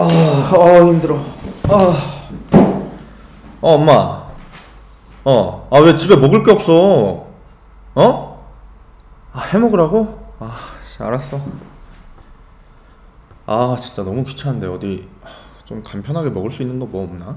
아, 아 힘들어. 아. 어 엄마. 어. 아 왜 집에 먹을 게 없어? 어? 아 해 먹으라고? 아, 씨, 알았어. 아 진짜 너무 귀찮은데 어디 좀 간편하게 먹을 수 있는 거 뭐 없나?